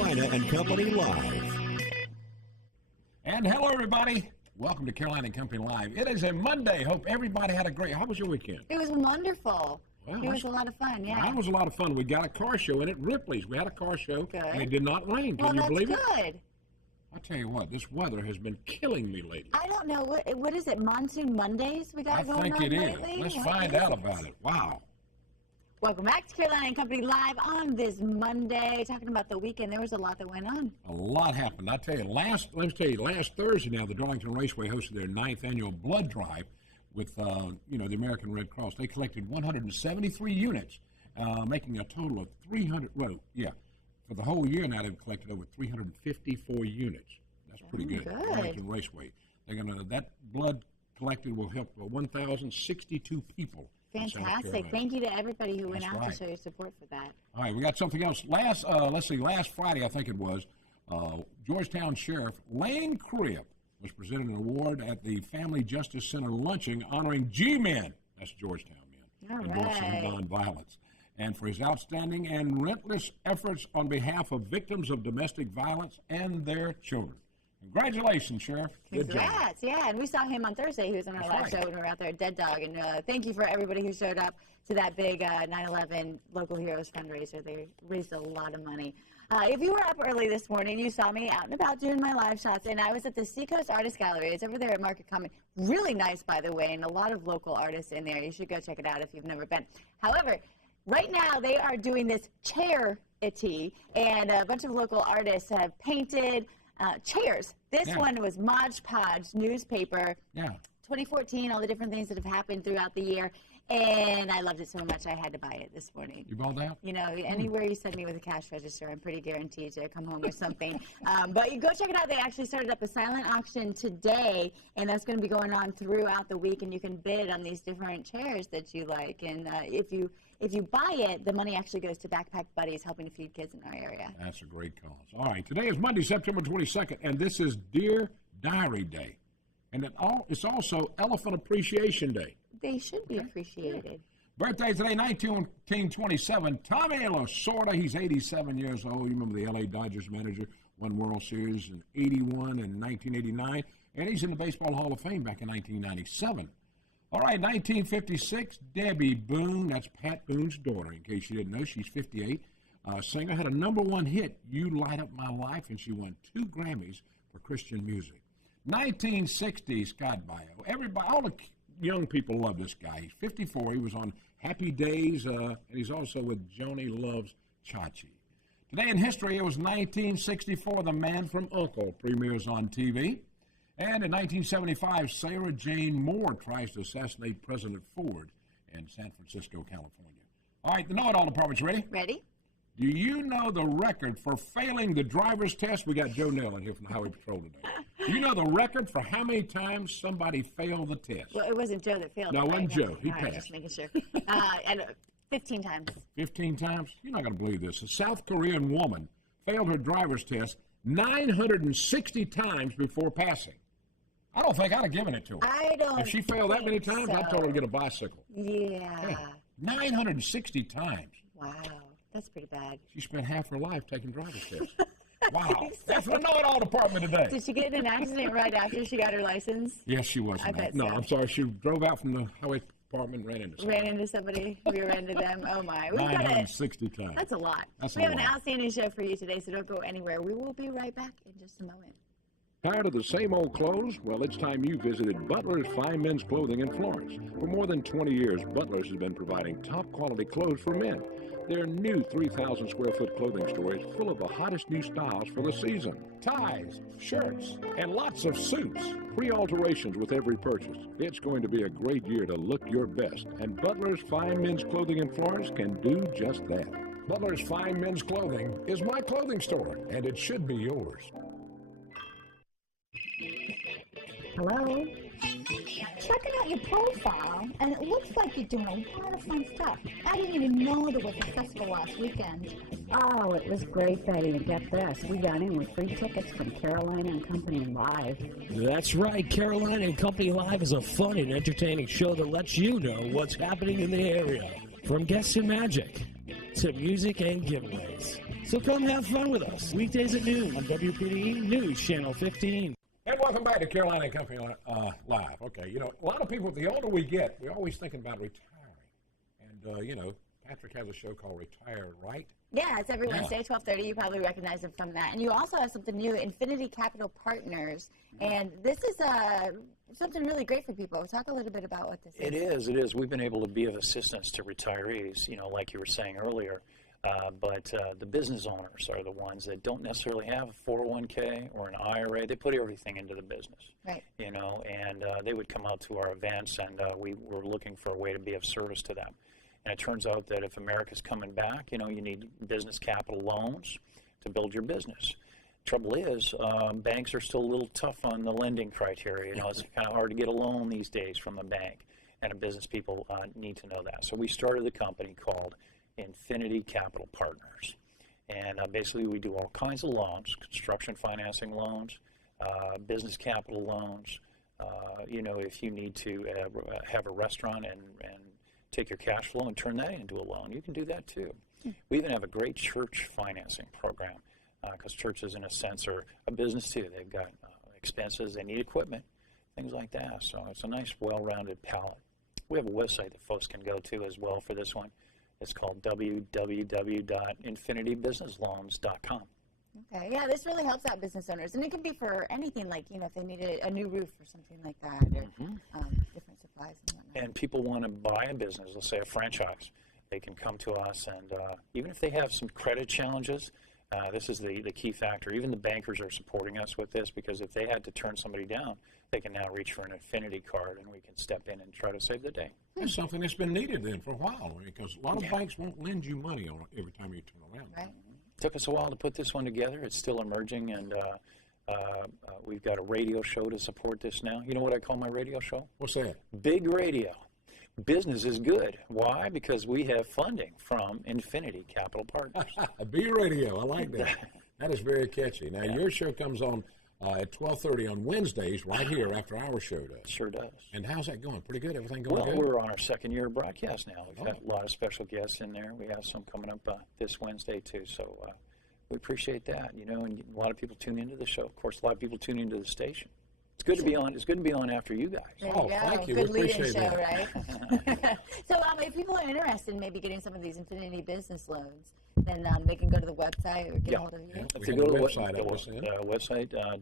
Carolina and Company Live. And hello, everybody. Welcome to Carolina and Company Live. It is a Monday. Hope everybody had a great. How was your weekend? It was wonderful. Well, it was a lot of fun, yeah. Mine was a lot of fun. We got a car show in at Ripley's. We had a car show, Good. and it did not rain. Can you believe it? Well, that's good. I tell you what, this weather has been killing me lately. I don't know. What is it, Monsoon Mondays we got going on lately? I think it is. Let's find out about it. Wow. Welcome back to Carolina and Company Live on this Monday. Talking about the weekend, there was a lot that went on. A lot happened. I tell you, last Thursday now, the Darlington Raceway hosted their 9th annual blood drive with, the American Red Cross. They collected 173 units, making a total of 300, for the whole year now they've collected over 354 units. That's pretty good. Darlington Raceway. That blood collected will help 1,062 people. Fantastic. Thank you to everybody who went out to show your support for that. All right, we got something else. Last Friday, I think it was, Georgetown Sheriff Lane Cribb was presented an award at the Family Justice Center luncheon honoring G-Men, that's Georgetown men, endorsing nonviolence, and for his outstanding and relentless efforts on behalf of victims of domestic violence and their children. Congratulations, Sheriff. Good job. Yeah, and we saw him on Thursday. He was on our live show when we were out there at Dead Dog. And thank you for everybody who showed up to that big 9/11 Local Heroes fundraiser. They raised a lot of money. If you were up early this morning, you saw me out and about doing my live shots, and I was at the Seacoast Artist Gallery. It's over there at Market Common. Really nice, by the way, and a lot of local artists in there. You should go check it out if you've never been. However, right now they are doing this chair-itty, and a bunch of local artists have painted chairs. This one was Mod Podge newspaper. 2014, all the different things that have happened throughout the year. And I loved it so much I had to buy it this morning. You bought that? You know, anywhere you send me with a cash register, I'm pretty guaranteed to come home with something. But you go check it out. They actually started up a silent auction today, and that's going to be going on throughout the week. And you can bid on these different chairs that you like. And if you buy it, the money actually goes to Backpack Buddies, helping to feed kids in our area. That's a great cause. All right, today is Monday, September 22nd, and this is Dear Diary Day. And it's also Elephant Appreciation Day. They should be appreciated. Birthday today, 1927, Tommy Lasorda. He's 87 years old. You remember the L.A. Dodgers manager, won World Series in 81 and 1989. And he's in the Baseball Hall of Fame back in 1997. All right, 1956, Debbie Boone. That's Pat Boone's daughter, in case you didn't know. She's 58. Singer had a #1 hit, You Light Up My Life, and she won 2 Grammys for Christian music. 1960, Scott Baio. Everybody, all the young people love this guy. He's 54. He was on Happy Days, and he's also with Joni Loves Chachi. Today in history, it was 1964, The Man from U.N.C.L.E. premieres on TV. And in 1975, Sarah Jane Moore tries to assassinate President Ford in San Francisco, California. All right, the Know-It-All Department's ready? Ready. Do you know the record for failing the driver's test? We got Joe Nell in here from the Highway Patrol today. Do you know the record for how many times somebody failed the test? Well, it wasn't Joe that failed. No, it wasn't Joe. He All passed. Right, just making sure. And 15 times. 15 times? You're not going to believe this. A South Korean woman failed her driver's test 960 times before passing. I don't think I'd have given it to her. I don't. If she failed that many times, I'd told her to get a bicycle. Yeah. 960 times. Wow. That's pretty bad. She spent half her life taking driver's tests. Wow. That's the Know-It-All Department today. Did she get in an accident right after she got her license? Yes, she was. I bet No, so. I'm sorry. She drove out from the Highway Department and ran into somebody. Ran into somebody, rear-ended them. Oh, my. 960 times. That's a lot. We have an outstanding show for you today, so don't go anywhere. We will be right back in just a moment. Tired of the same old clothes? Well, it's time you visited Butler's Fine Men's Clothing in Florence. For more than 20 years, Butler's has been providing top-quality clothes for men. Their new 3,000-square-foot clothing store is full of the hottest new styles for the season. Ties, shirts, and lots of suits. Free alterations with every purchase. It's going to be a great year to look your best, and Butler's Fine Men's Clothing in Florence can do just that. Butler's Fine Men's Clothing is my clothing store, and it should be yours. Hello? Checking out your profile, and it looks like you're doing a lot of fun stuff. I didn't even know there was a festival last weekend. Oh, it was great, Betty, and get this. We got in with free tickets from Carolina and Company Live. That's right. Carolina and Company Live is a fun and entertaining show that lets you know what's happening in the area. From guests and magic to music and giveaways. So come have fun with us. Weekdays at noon on WPDE News Channel 15. And welcome back to Carolina and Company Live. Okay, a lot of people, the older we get, we're always thinking about retiring. And, Patrick has a show called Retire Right. Yeah, it's every Wednesday, 12:30. You probably recognize it from that. And you also have something new, Infinity Capital Partners. And this is something really great for people. Talk a little bit about what this is. It is. We've been able to be of assistance to retirees, like you were saying earlier. But the business owners are the ones that don't necessarily have a 401k or an IRA. They put everything into the business, right? And they would come out to our events, and we were looking for a way to be of service to them. And it turns out that if America's coming back, you need business capital loans to build your business. Trouble is, banks are still a little tough on the lending criteria. It's kind of hard to get a loan these days from a bank, and business people need to know that. So we started a company called Infinity Capital Partners. And basically we do all kinds of loans, construction financing loans, business capital loans. If you need to have a restaurant and take your cash flow and turn that into a loan, you can do that too. We even have a great church financing program because churches, in a sense, are a business too. They've got expenses, they need equipment, things like that. So it's a nice, well-rounded palette. We have a website that folks can go to as well for this one. It's called www.infinitybusinessloans.com. Okay, yeah, this really helps out business owners, and it can be for anything, like if they need a new roof or something like that, or different supplies and whatnot. And people want to buy a business, let's say a franchise. They can come to us, and even if they have some credit challenges, this is the key factor. Even the bankers are supporting us with this, because if they had to turn somebody down, they can now reach for an Infinity card, and we can step in and try to save the day. That's something that's been needed then for a while, because a lot of banks won't lend you money every time you turn around. Right. Took us a while to put this one together. It's still emerging, and we've got a radio show to support this now. You know what I call my radio show? What's that? Big Radio. Business is good. Why? Because we have funding from Infinity Capital Partners. B Radio, I like that. That is very catchy. Now, your show comes on at 12:30 on Wednesdays, right here after our show does. Sure does. And how's that going? Pretty good? Everything going good? Well, we're on our second year of broadcast now. We've got a lot of special guests in there. We have some coming up this Wednesday, too. So we appreciate that, and a lot of people tune into the show. Of course, a lot of people tune into the station. It's good to be on. It's good to be on after you guys. There you go. Thank you. Good We lead-in appreciate show, that. right? So if people are interested in maybe getting some of these Infinity business loans, then they can go to the website or get a hold of you. Yeah. If they go to the website,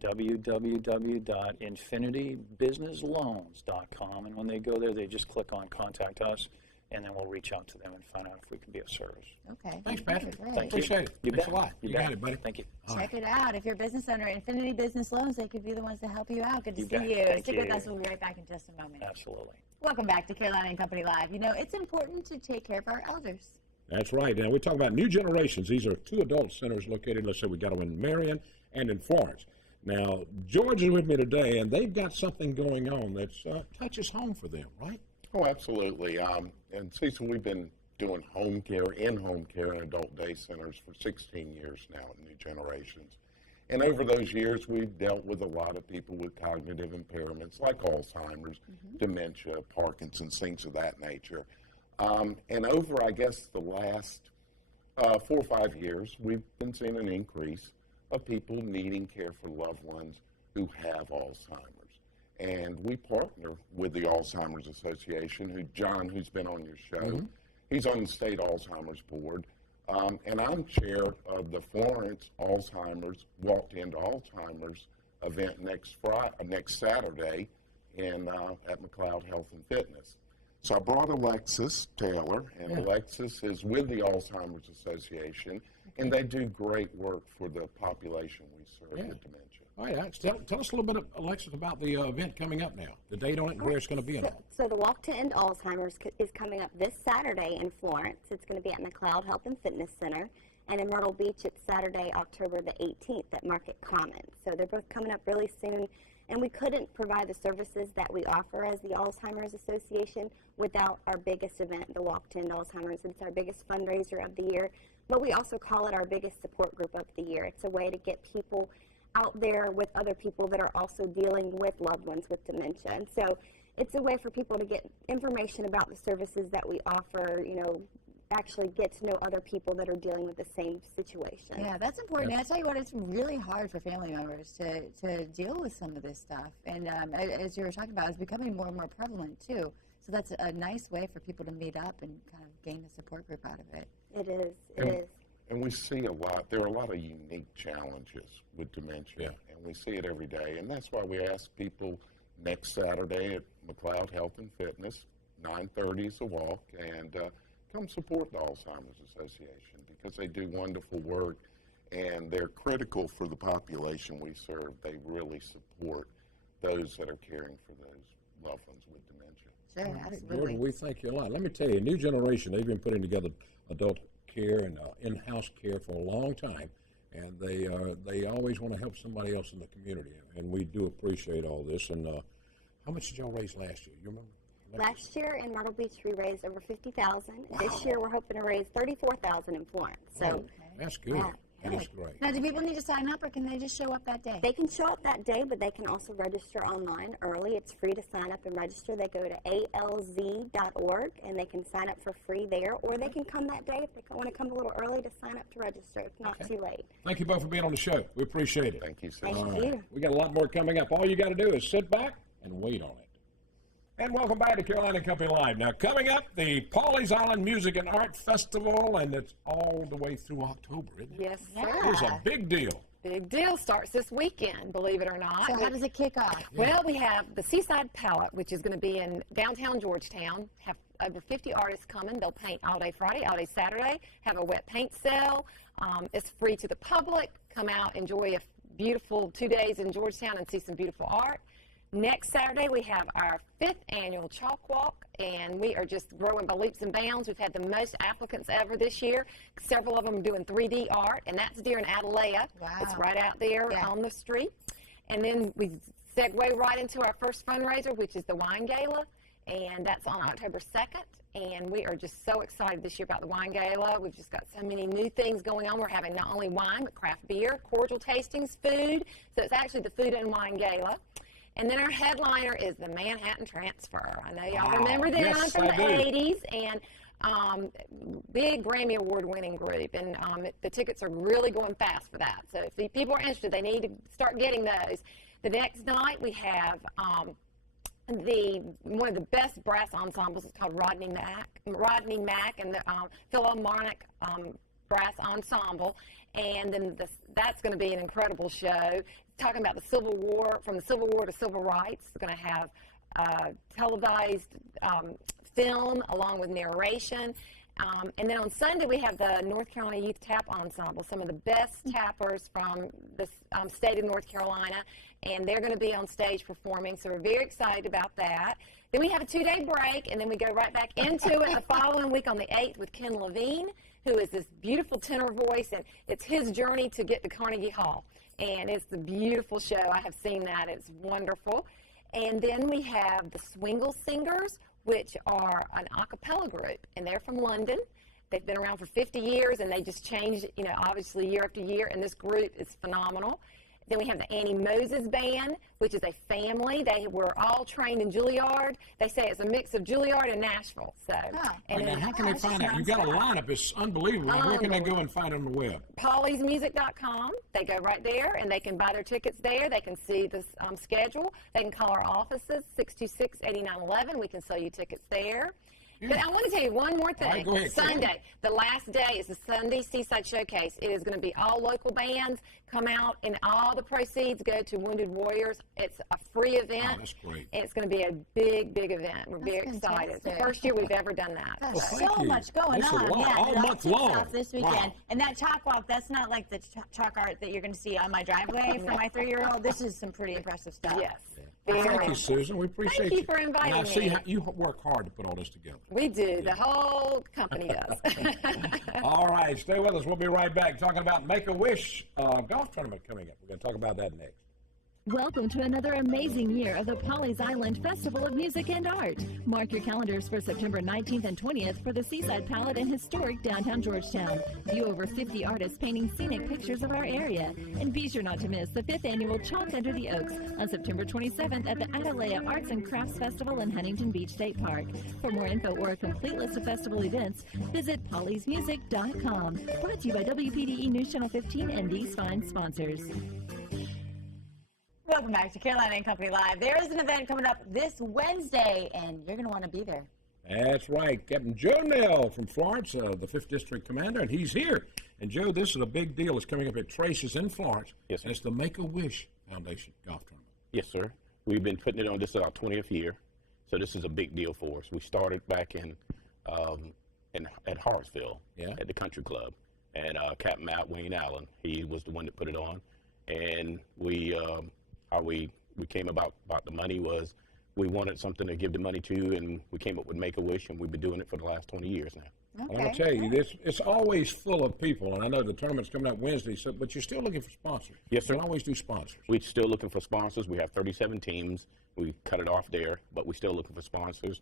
www.infinitybusinessloans.com, and when they go there, they just click on Contact Us, and then we'll reach out to them and find out if we can be of service. Okay. Thanks, Patrick. Great. Thank you. Appreciate it. You Thanks bet. a lot. You got bet. it, buddy. Thank you. Check it out. If you're a business owner, Infinity Business Loans, they could be the ones to help you out. Good to You see bet. you. Thank Stick you. with us. We'll be right back in just a moment. Absolutely. Welcome back to Carolina and Company Live. It's important to take care of our elders. That's right. Now, we're talking about New Generations. These are two adult centers located, let's say we got them in Marion and in Florence. Now, George is with me today, and they've got something going on that touches home for them, right? Oh, absolutely. And Cecil, we've been doing home care, in-home care in adult day centers for 16 years now at New Generations. And over those years, we've dealt with a lot of people with cognitive impairments like Alzheimer's, dementia, Parkinson's, things of that nature. And over, I guess, the last 4 or 5 years, we've been seeing an increase of people needing care for loved ones who have Alzheimer's. And we partner with the Alzheimer's Association, John, who's been on your show, he's on the state Alzheimer's board. And I'm chair of the Florence Alzheimer's Walked Into Alzheimer's event next Saturday at McLeod Health and Fitness. So I brought Alexis Taylor, and Alexis is with the Alzheimer's Association, and they do great work for the population we serve with dementia. Oh, yeah. Tell us a little bit, Alexis, about the event coming up now, the date on it and where it's going to be. So the Walk to End Alzheimer's is coming up this Saturday in Florence. It's going to be at McLeod Health and Fitness Center. And in Myrtle Beach, it's Saturday, October the 18th at Market Commons. So they're both coming up really soon. And we couldn't provide the services that we offer as the Alzheimer's Association without our biggest event, the Walk to End Alzheimer's. It's our biggest fundraiser of the year, but we also call it our biggest support group of the year. It's a way to get people out there with other people that are also dealing with loved ones with dementia. And so it's a way for people to get information about the services that we offer, actually get to know other people that are dealing with the same situation. Yeah, that's important. And I tell you what, it's really hard for family members to deal with some of this stuff. And as you were talking about, it's becoming more and more prevalent too. So that's a nice way for people to meet up and kind of gain a support group out of it. It is. It is. And we see a lot, there are a lot of unique challenges with dementia, and we see it every day. And that's why we ask people next Saturday at McLeod Health and Fitness, 9:30 is a walk, and come support the Alzheimer's Association because they do wonderful work, and they're critical for the population we serve. They really support those that are caring for those loved ones with dementia. Sure, absolutely. Gordon, we thank you a lot. Let me tell you, a new generation, they've been putting together adult care and in-house care for a long time, and they always want to help somebody else in the community, and we do appreciate all this. And how much did y'all raise last year? You remember? Last year in Myrtle Beach we raised over $50,000. Wow. This year we're hoping to raise $34,000 in Florence. So that's good. That's great. Now, do people need to sign up, or can they just show up that day? They can show up that day, but they can also register online early. It's free to sign up and register. They go to alz.org, and they can sign up for free there, or they can come that day if they want to come a little early to sign up to register. It's not too late. Thank you both for being on the show. We appreciate it. Thank you, sir. Thank you. We got a lot more coming up. All you got to do is sit back and wait on it. And welcome back to Carolina Company Live. Now, coming up, the Pawleys Island Music and Art Festival, and it's all the way through October, isn't it? Yes, sir. It's a big deal. Big deal. Starts this weekend, believe it or not. So how does it kick off? Well, we have the Seaside Palette, which is going to be in downtown Georgetown. Have over 50 artists coming. They'll paint all day Friday, all day Saturday. Have a wet paint sale. It's free to the public. Come out, enjoy a beautiful 2 days in Georgetown and see some beautiful art. Next Saturday, we have our 5th annual Chalk Walk, and we are just growing by leaps and bounds. We've had the most applicants ever this year. Several of them doing 3D art, and that's during Atalaya. Wow. It's right out there on the street. And then we segue right into our first fundraiser, which is the Wine Gala, and that's on October 2nd. And we are just so excited this year about the Wine Gala. We've just got so many new things going on. We're having not only wine, but craft beer, cordial tastings, food. So it's actually the Food and Wine Gala. And then our headliner is the Manhattan Transfer. I know y'all remember them from the 80s, and big Grammy Award-winning group. And the tickets are really going fast for that. So if people are interested, they need to start getting those. The next night we have one of the best brass ensembles. It's called Rodney Mack and the Philharmonic Brass Ensemble. And then that's going to be an incredible show. Talking about the Civil War, from the Civil War to Civil Rights. It's going to have televised film along with narration. And then on Sunday, we have the North Carolina Youth Tap Ensemble, some of the best tappers from the state of North Carolina, and they're going to be on stage performing, so we're very excited about that. Then we have a 2-day break, and then we go right back into it the following week on the 8th with Ken Levine, who is this beautiful tenor voice, and it's his journey to get to Carnegie Hall. And it's a beautiful show. I have seen that. It's wonderful. And then we have the Swingle Singers, which are an a cappella group, and they're from London. They've been around for 50 years, and they just change, obviously year after year, and this group is phenomenal. Then we have the Annie Moses Band, which is a family. They were all trained in Juilliard. They say it's a mix of Juilliard and Nashville. So, and then how can they find out? You've got a lineup. It's unbelievable. Where can they go and find it on the web? PawleysMusic.com. They go right there, and they can buy their tickets there. They can see the schedule. They can call our offices, 626-8911. We can sell you tickets there. But I want to tell you one more thing. Go ahead, Sunday, the last day is the Sunday Seaside Showcase. It is going to be all local bands come out, and all the proceeds go to Wounded Warriors. It's a free event. Oh, that's great. And it's going to be a big, big event. We're very excited. It's the first year we've ever done that. There's so much going on. Yeah, all month long. This weekend. And that chalk walk, that's not like the chalk art that you're going to see on my driveway for my 3-year-old. This is some pretty impressive stuff. Yes. Well, thank you, Susan. We appreciate Thank you for inviting me. I see how you work hard to put all this together. We do. The whole company does. All right. Stay with us. We'll be right back talking about Make-A-Wish golf tournament coming up. We're going to talk about that next. Welcome to another amazing year of the Pawleys Island Festival of Music and Art. Mark your calendars for September 19th and 20th for the Seaside Palette in historic downtown Georgetown. View over 50 artists painting scenic pictures of our area. And be sure not to miss the 5th annual Chalk Under the Oaks on September 27th at the Atalaya Arts and Crafts Festival in Huntington Beach State Park. For more info or a complete list of festival events, visit PawleysMusic.com. Brought to you by WPDE News Channel 15 and these fine sponsors. Welcome back to Carolina and Company Live. There is an event coming up this Wednesday, and you're going to want to be there. That's right. Captain Joe Nell from Florence, the 5th District Commander, and he's here. And, Joe, this is a big deal. It's coming up at Trace's in Florence. Yes, sir. And it's the Make-A-Wish Foundation Golf Tournament. Yes, sir. We've been putting it on. This is our 20th year, so this is a big deal for us. We started back at Hartsville at the Country Club, and Captain Matt Wayne Allen, he was the one that put it on. And how we came about the money was we wanted something to give the money to, and we came up with Make-A-Wish, and we've been doing it for the last 20 years now. Okay. I'm going to tell you, it's always full of people, and I know the tournament's coming up Wednesday, but you're still looking for sponsors. Yes, sir. You always do sponsors. We're still looking for sponsors. We have 37 teams. We cut it off there, but we're still looking for sponsors.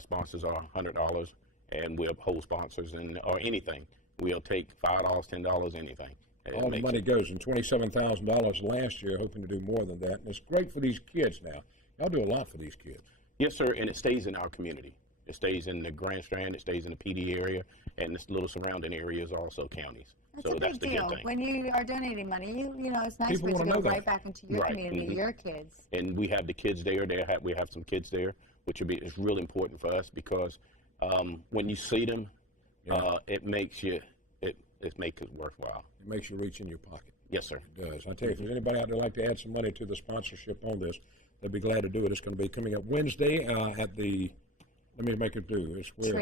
Sponsors are $100, and we'll hold sponsors or anything. We'll take $5, $10, anything. All the money goes, and $27,000 last year, hoping to do more than that. And it's great for these kids now. Y'all do a lot for these kids. Yes, sir, and it stays in our community. It stays in the Grand Strand, it stays in the PD area, and this little surrounding areas also counties. That's so a that's big the deal. good thing. When you are donating money, you know, it's nice People for it to wanna go know right that. back into your Right, community, your kids. And we have the kids there. We have some kids there, which is really important for us because when you see them, it makes it worthwhile. It makes you reach in your pocket. Yes, sir. It does. I tell you, if there's anybody out there like to add some money to the sponsorship on this, they'll be glad to do it. It's going to be coming up Wednesday at the, let me make it do. It's where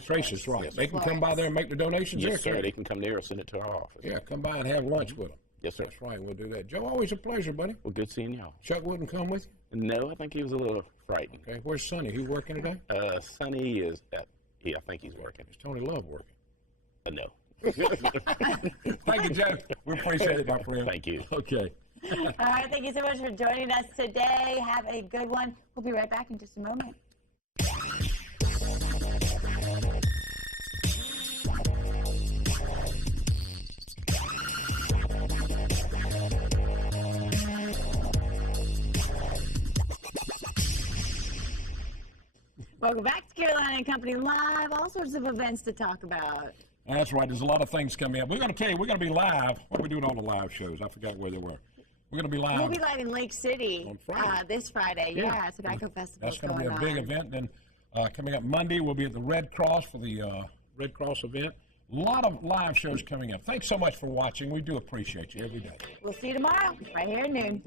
Trace's, right. Yes, they can come by there and make the donations. Yes, sir. They can come there or send it to our office. Yeah, come by and have lunch with them. Yes, sir. That's right. We'll do that. Joe, always a pleasure, buddy. Well, good seeing y'all. Chuck wouldn't come with you? No, I think he was a little frightened. Okay. Where's Sonny? He working today? Sonny is I think he's working. Is Tony Love working? No. Thank you, Joe. We appreciate it, my friend. Thank you. Okay. All right, thank you so much for joining us today. Have a good one. We'll be right back in just a moment. Welcome back to Carolina and Company Live. All sorts of events to talk about. That's right. There's a lot of things coming up. We're going to tell you, we're going to be live. What are we doing all the live shows? I forgot where they were. We're going to be live. We'll be live in Lake City on Friday. This Friday. Yeah, Tobacco Festival. That's going to be a big event. Then coming up Monday, we'll be at the Red Cross for the Red Cross event. A lot of live shows coming up. Thanks so much for watching. We do appreciate you every day. We'll see you tomorrow, right here at noon.